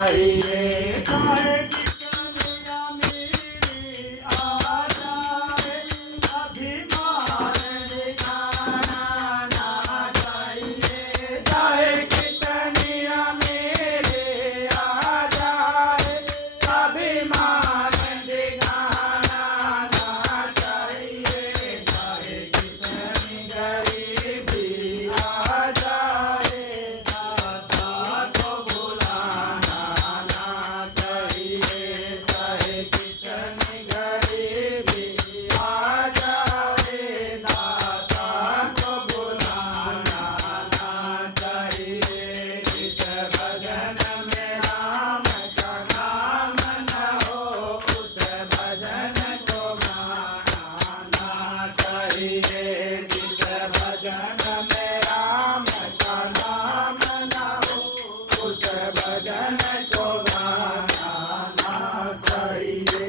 चाहिए चाहे कितनी अमीरी आ जाए, अभिमान दिखाना ना चाहिए। चाहे कितनी अमीरी आ जाए अभिमान दिखाना ना चाहिए चाहे कितनी गरीबी आ जाए दाता को भुलाना ना चाहिए चाहे कितनी गरीबी आ जाए दाता को भुलाना ना चाहिए जिस भजन में राम का नाम न हो उस भजन को गाना ना चाहिए जिस भजन में राम का नाम न हो उस भजन को गाना ना चाहिए